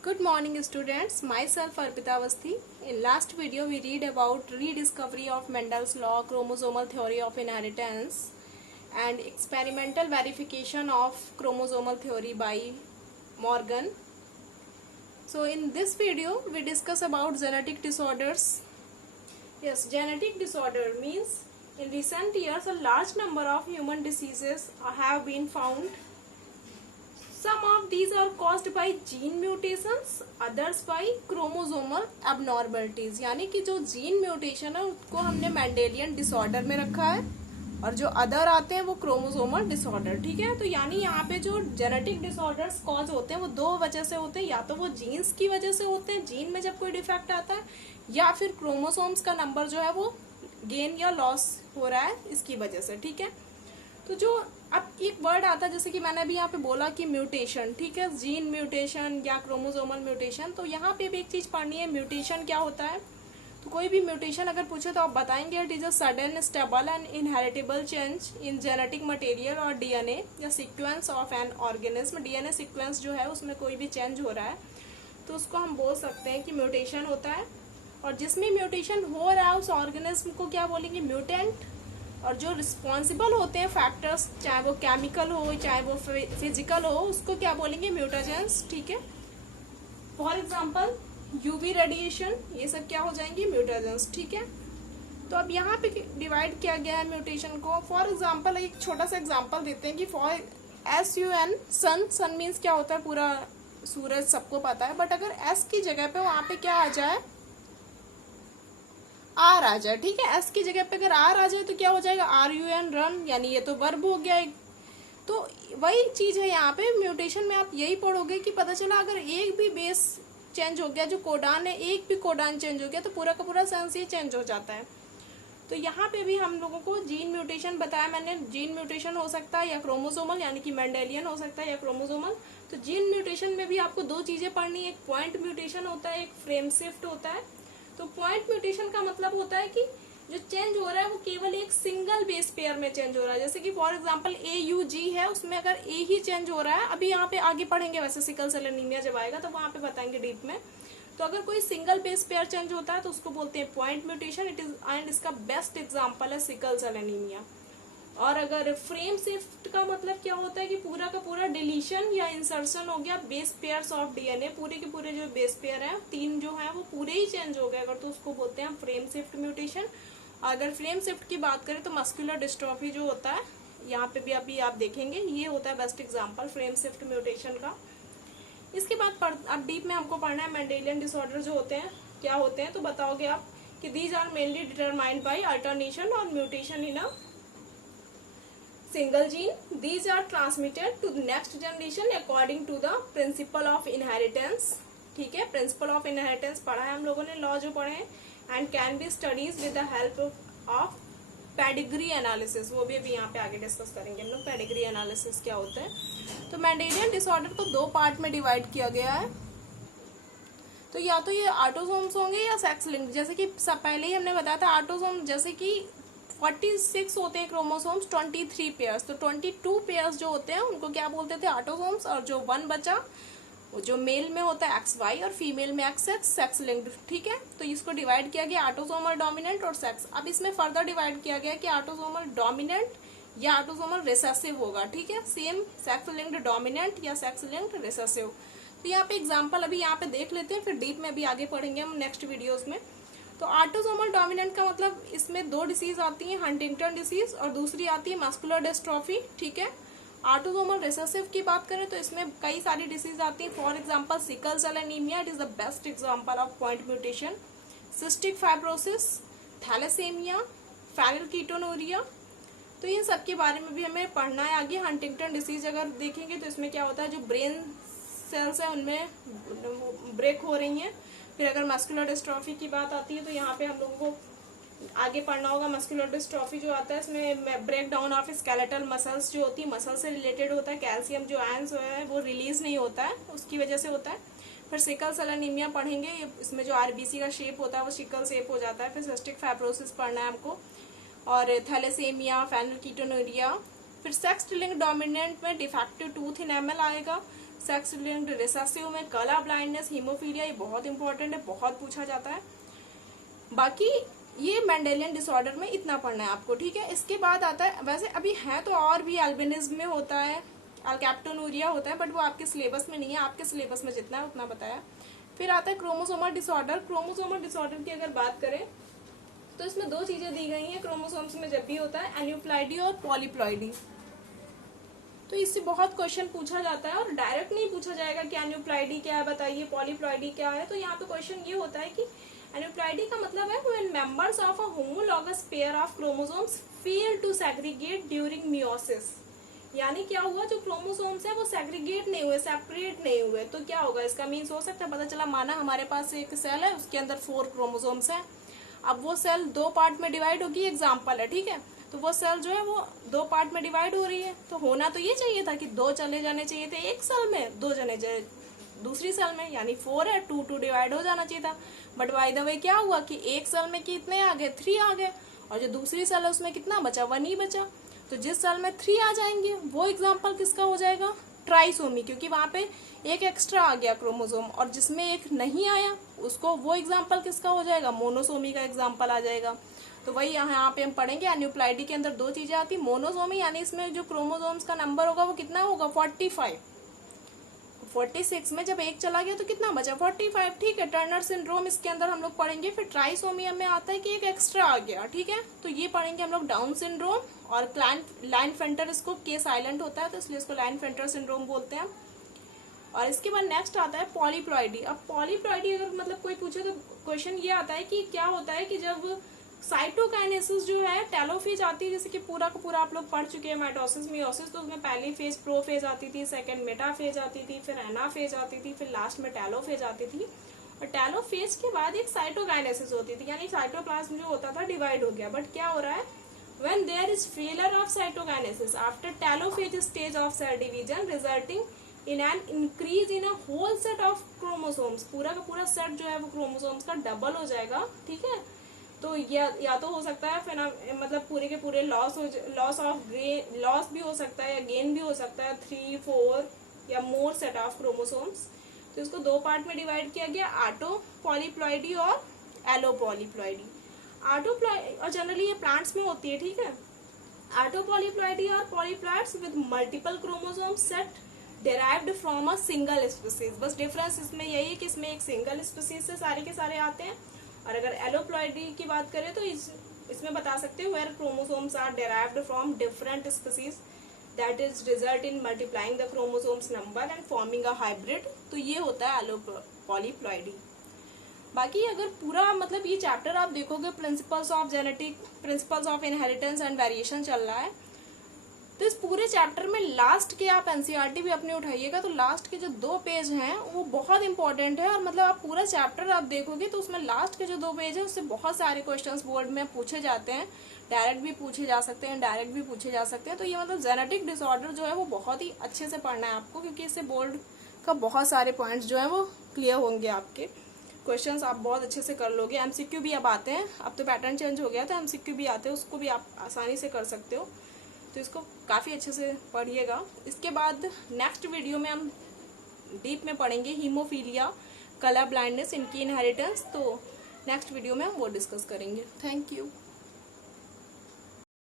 Good morning students, myself Arpita Avasthi. In last video we read about rediscovery of Mendel's law, chromosomal theory of inheritance and experimental verification of chromosomal theory by Morgan. So in this video we discuss about genetic disorders. Yes, genetic disorder means in recent years a large number of human diseases have been found. Some of these are caused by gene mutations, others by chromosomal abnormalities. यानी कि जो gene mutation है उसको हमने Mendelian disorder में रखा है और जो अदर आते हैं वो क्रोमोसोमल डिसऑर्डर. ठीक है, तो यानी यहाँ पे जो जेनेटिक डिसऑर्डर्स कॉज होते हैं वो दो वजह से होते हैं. या तो वो जीन्स की वजह से होते हैं, जीन में जब कोई डिफेक्ट आता है, या फिर क्रोमोसोम्स का नंबर जो है वो गेन या लॉस हो रहा है इसकी वजह से. ठीक है, तो जो अब एक वर्ड आता है जैसे कि मैंने अभी यहाँ पे बोला कि म्यूटेशन. ठीक है, जीन म्यूटेशन या क्रोमोसोमल म्यूटेशन. तो यहाँ पे भी एक चीज पढ़नी है, म्यूटेशन क्या होता है. तो कोई भी म्यूटेशन अगर पूछे तो आप बताएंगे it is a sudden stable and inheritable change in genetic material और डीएनए या sequence of an organism. DNA sequence जो है उसमें कोई भी चेंज हो रहा है तो उसको हम बोल सकते हैं कि म्यूटेशन होता है. और जिसमें म्यूटेशन हो रहा है उस ऑर्गेनिज्म को क्या बोलेंगे, म्यूटेंट. और जो रिस्पॉन्सिबल होते हैं फैक्टर्स, चाहे वो केमिकल हो चाहे वो फिजिकल हो, उसको क्या बोलेंगे, म्यूटाजेंस. ठीक है, फॉर एग्जांपल यूवी रेडिएशन, ये सब क्या हो जाएंगे, म्यूटाजेंस. ठीक है, तो अब यहाँ पे डिवाइड किया गया है म्यूटेशन को. फॉर एग्जांपल एक छोटा सा एग्जांपल देते हैं कि for SUN, sun. Sun means क्या होता है, पूरा सूरज सबको पता है. बट अगर एस की जगह पे वहां पे क्या आ जाए, आर आ जाए. ठीक है, एस की जगह पे अगर आर आ जाए तो क्या हो जाएगा, RUN, रन. यानी ये तो वर्ब हो गया एक. तो वही चीज है यहाँ पे म्यूटेशन में, आप यही पढ़ोगे कि पता चला अगर एक भी बेस चेंज हो गया, जो कोडान है एक भी कोडान चेंज हो गया तो पूरा का पूरा सेंस ये चेंज हो जाता है. तो यहाँ पे भी हम लोगों को जीन म्यूटेशन बताया मैंने. जीन म्यूटेशन हो सकता है या क्रोमोसोमल यानी कि मेंडेलियन हो सकता है या क्रोमोसोमल. तो जीन म्यूटेशन में भी आपको दो चीजें पढ़नी है, एक पॉइंट म्यूटेशन होता है, एक फ्रेम शिफ्ट होता है. तो पॉइंट म्यूटेशन का मतलब होता है कि जो चेंज हो रहा है वो केवल एक सिंगल बेस पेयर में चेंज हो रहा है. जैसे कि फॉर एग्जांपल AUG है, उसमें अगर ए ही चेंज हो रहा है, अभी यहाँ पे आगे पढ़ेंगे वैसे सिकल सेल एनीमिया जब आएगा तो वहां पे बताएंगे डीप में. तो अगर कोई सिंगल बेस पेयर चेंज होता है तो उसको बोलते हैं point mutation. It is and इसका बेस्ट एग्जाम्पल है सिकल सेल एनीमिया. और अगर फ्रेम शिफ्ट का मतलब क्या होता है कि पूरा का पूरा डिलीशन या इंसर्शन हो गया बेस पेयर्स ऑफ डीएनए. पूरे के पूरे जो बेस पेयर है, तीन जो है वो पूरे ही चेंज हो गए अगर, तो उसको बोलते हैं फ्रेम शिफ्ट म्यूटेशन. अगर फ्रेम शिफ्ट की बात करें तो मस्कुलर डिस्ट्रॉफी जो होता है, यहाँ पे भी अभी आप देखेंगे, ये होता है best example frame shift mutation का. इसके बाद अब डीप में हमको पढ़ना है मेंडेलियन डिसऑर्डर जो होते हैं क्या होते हैं. तो बताओगे आप कि these are mainly determined by alternation और mutation in a single gene. These are transmitted to the next generation according to the principle of inheritance. ठीक है, principle of inheritance पढ़ा है हम लोगों ने, लॉ जो पढ़े हैं. and can be studies with the help of pedigree analysis. वो भी अभी यहाँ पे आगे डिस्कस करेंगे हम लोग, पेडिग्री एनालिसिस क्या होता है. तो मेंडेलियन डिसऑर्डर को दो पार्ट में डिवाइड किया गया है. तो या तो ये ऑटोसोम्स होंगे या सेक्स लिंक. जैसे कि पहले ही हमने बताया था ऑटोसोम, जैसे कि 46 होते हैं क्रोमोसोम्स, 23 पेयर्स. तो 22 पेयर्स जो होते हैं उनको क्या बोलते थे, ऑटोसोम्स. और जो 1 बचा वो जो मेल में होता है XY और फीमेल में XX, सेक्स लिंक्ड. ठीक है, तो इसको डिवाइड किया गया ऑटोसोमल डोमिनेंट और सेक्स. अब इसमें फर्दर डिवाइड किया गया कि ऑटोसोमल डोमिनेंट या ऑटोसोमल रिसेसिव होगा. ठीक है, सेम सेक्स लिंक्ड डोमिनेंट या सेक्स लिंक्ड रिसेसिव. तो यहाँ पे एग्जाम्पल अभी यहाँ पे देख लेते हैं, फिर डीप में भी आगे पढ़ेंगे हम नेक्स्ट वीडियोज में. तो ऑटोसोमल डोमिनेंट का मतलब इसमें दो डिसीज आती है, हंटिंगटन डिसीज और दूसरी आती है मस्कुलर डिस्ट्रॉफी. ठीक है, ऑटोसोमल रिसेसिव की बात करें तो इसमें कई सारी डिसीज आती है. For example sickle cell anaemia, it is the best example of point mutation. Cystic fibrosis, thalassaemia, phenylketonuria. तो इन सब के बारे में भी हमें पढ़ना है आगे. हंटिंगटन डिसीज अगर देखेंगे तो इसमें क्या होता है, जो ब्रेन सेल्स है उनमें ब्रेक हो रही हैं. फिर अगर मस्कुलर डिस्ट्रॉफी की बात आती है तो यहाँ पे हम लोगों को आगे पढ़ना होगा. मस्कुलर डिस्ट्रॉफी जो आता है इसमें break down of skeletal muscles जो होती है, मसल से रिलेटेड होता है. कैल्शियम जो आयंस है वो रिलीज नहीं होता है, उसकी वजह से होता है. फिर सिकल सेल एनीमिया पढ़ेंगे, इसमें जो RBC का शेप होता है वो सिकल शेप हो जाता है. फिर सिस्टिक फाइब्रोसिस पढ़ना है हमको, और थैलेसेमिया, फेनिलकीटोनुरिया. फिर सेक्स लिंक्ड डोमिनेंट में डिफेक्टिव टूथ इनेमल आएगा. सेक्स लिंक्ड रिसेसिव में कलर ब्लाइंडनेस, हीमोफीलिया, ये बहुत इंपॉर्टेंट है, बहुत पूछा जाता है। बाकी ये मेंडेलियन डिसऑर्डर में इतना पढ़ना है आपको, ठीक है। इसके बाद आता है, वैसे अभी है तो और भी, एल्बिनिज्म में होता है, अल्कैप्टोनूरिया होता है, बट वो आपके सिलेबस में नहीं है, आपके सिलेबस में जितना है उतना बताया। फिर आता है क्रोमोसोमल डिसऑर्डर। क्रोमोसोमल डिसऑर्डर की अगर बात करें तो इसमें दो चीजें दी गई हैं क्रोमोसोम्स में जब भी होता है, एन्यूप्लॉइडी और पॉलीप्लॉइडी। तो इससे बहुत क्वेश्चन पूछा जाता है और डायरेक्ट नहीं पूछा जाएगा कि एन्यूप्लॉइडी क्या है बताइए, पॉलीप्लॉइडी क्या है। तो यहाँ पे क्वेश्चन ये होता है कि एन्यूप्लॉइडी का मतलब है when members of a homologous pair of chromosomes fail to segregate during meiosis. यानी क्या हुआ, जो क्रोमोसोम्स है वो सेग्रीगेट नहीं हुए, सेपरेट नहीं हुए, तो क्या होगा, इसका मीन्स हो सकता है, पता चला माना हमारे पास एक सेल है, उसके अंदर 4 क्रोमोसोम्स है। अब वो सेल 2 पार्ट में डिवाइड होगी, एग्जाम्पल है, ठीक है। तो वो सेल जो है वो 2 पार्ट में डिवाइड हो रही है, तो होना तो ये चाहिए था कि 2 चले जाने चाहिए थे एक सेल में, 2 चले जाए दूसरी सेल में, यानी 4 है, 2 डिवाइड हो जाना चाहिए था। बट बाय द वे क्या हुआ कि एक सेल में कितने आ गए, 3 आ गए, और जो दूसरी सेल है उसमें कितना बचा, 1 ही बचा। तो जिस सेल में 3 आ जाएंगे वो एग्जाम्पल किसका हो जाएगा, ट्राइसोमी, क्योंकि वहां पे एक एक्स्ट्रा आ गया क्रोमोसोम, और जिसमें एक नहीं आया उसको, वो एग्जाम्पल किसका हो जाएगा, मोनोसोमी का एग्जाम्पल आ जाएगा। तो वही यहाँ पे हम पढ़ेंगे, एन्यूप्लॉइडी के अंदर 2 चीजें आती, मोनोसोमी यानी इसमें जो क्रोमोसोम्स का नंबर होगा वो कितना होगा, 45। 46 में जब एक चला गया तो कितना बचा, 45, ठीक है। टर्नर सिंड्रोम इसके अंदर हम लोग पढ़ेंगे। फिर ट्राइसोमी में आता है कि एक एक्स्ट्रा आ गया, ठीक है। तो ये पढ़ेंगे हम लोग डाउन सिंड्रोम, और लाइनफेंटर, इसको के साइलेंट होता है तो इसलिए इसको लाइनफेंटर सिंड्रोम बोलते हैं। और इसके बाद नेक्स्ट आता है पॉलीप्लॉइडी। अब पॉलीप्लॉइडी अगर मतलब कोई पूछे तो क्वेश्चन ये आता है कि क्या होता है कि जब साइटोकाइनेसिस जो है, टेलोफेज आती है, जैसे कि पूरा का पूरा आप लोग पढ़ चुके हैं माइटोसिस मियोसिस, तो उसमें पहली फेज प्रोफेज आती थी, सेकंड मेटाफेज आती थी, फिर एनाफेज आती थी, फिर लास्ट में टेलोफेज आती थी। और टेलोफेज के बाद एक साइटोकाइनेसिस होती थी, यानी साइटोप्लाज्म जो होता था डिवाइड हो गया। बट क्या हो रहा है, when there is failure of cytokinesis after telophase stage of cell division resulting in an increase in a whole set of chromosomes, पूरा का पूरा सेट जो है वो क्रोमोसोम्स का डबल हो जाएगा, ठीक है। तो या तो हो सकता है फिर मतलब पूरे के पूरे लॉस भी हो सकता है या गेन भी हो सकता है, 3, 4 या मोर सेट ऑफ क्रोमोसोम्स। तो इसको 2 पार्ट में डिवाइड किया गया, आटो पॉलीप्लॉइडी और एलो पॉलीप्लॉइडी। और जनरली ये प्लांट्स में होती है, ठीक है। आटोपॉलीप्लॉइडी और polyploids with multiple chromosome set derived from a single species. बस डिफरेंस इसमें यही है कि इसमें एक सिंगल स्पीसीज से सारे के सारे आते हैं। और अगर एलोप्लॉइडी की बात करें तो इसमें बता सकते हैं where chromosomes are derived from different species that is result in multiplying the chromosomes number and forming a hybrid. तो ये होता है एलोपॉलीप्लॉइडी। बाकी अगर पूरा मतलब ये चैप्टर आप देखोगे, principles of genetic, principles of inheritance and variation चल रहा है, तो इस पूरे चैप्टर में लास्ट के आप एनसीईआरटी भी अपने उठाइएगा, तो लास्ट के जो 2 पेज हैं वो बहुत इंपॉर्टेंट है। और मतलब आप पूरा चैप्टर आप देखोगे तो उसमें लास्ट के जो 2 पेज है उससे बहुत सारे क्वेश्चंस बोर्ड में पूछे जाते हैं, डायरेक्ट भी पूछे जा सकते हैं, डायरेक्ट भी पूछे जा सकते हैं। तो ये मतलब जेनेटिक डिसऑर्डर जो है वो बहुत ही अच्छे से पढ़ना है आपको, क्योंकि इससे बोर्ड का बहुत सारे पॉइंट्स जो है वो क्लियर होंगे, आपके क्वेश्चंस आप बहुत अच्छे से कर लोगे। एमसीक्यू भी अब आते हैं, अब तो पैटर्न चेंज हो गया तो एमसीक्यू भी आते हैं, उसको भी आप आसानी से कर सकते हो। तो इसको काफ़ी अच्छे से पढ़िएगा। इसके बाद नेक्स्ट वीडियो में हम डीप में पढ़ेंगे हीमोफीलिया, कलर ब्लाइंडनेस, इनकी इनहेरिटेंस। तो नेक्स्ट वीडियो में हम वो डिस्कस करेंगे। Thank you.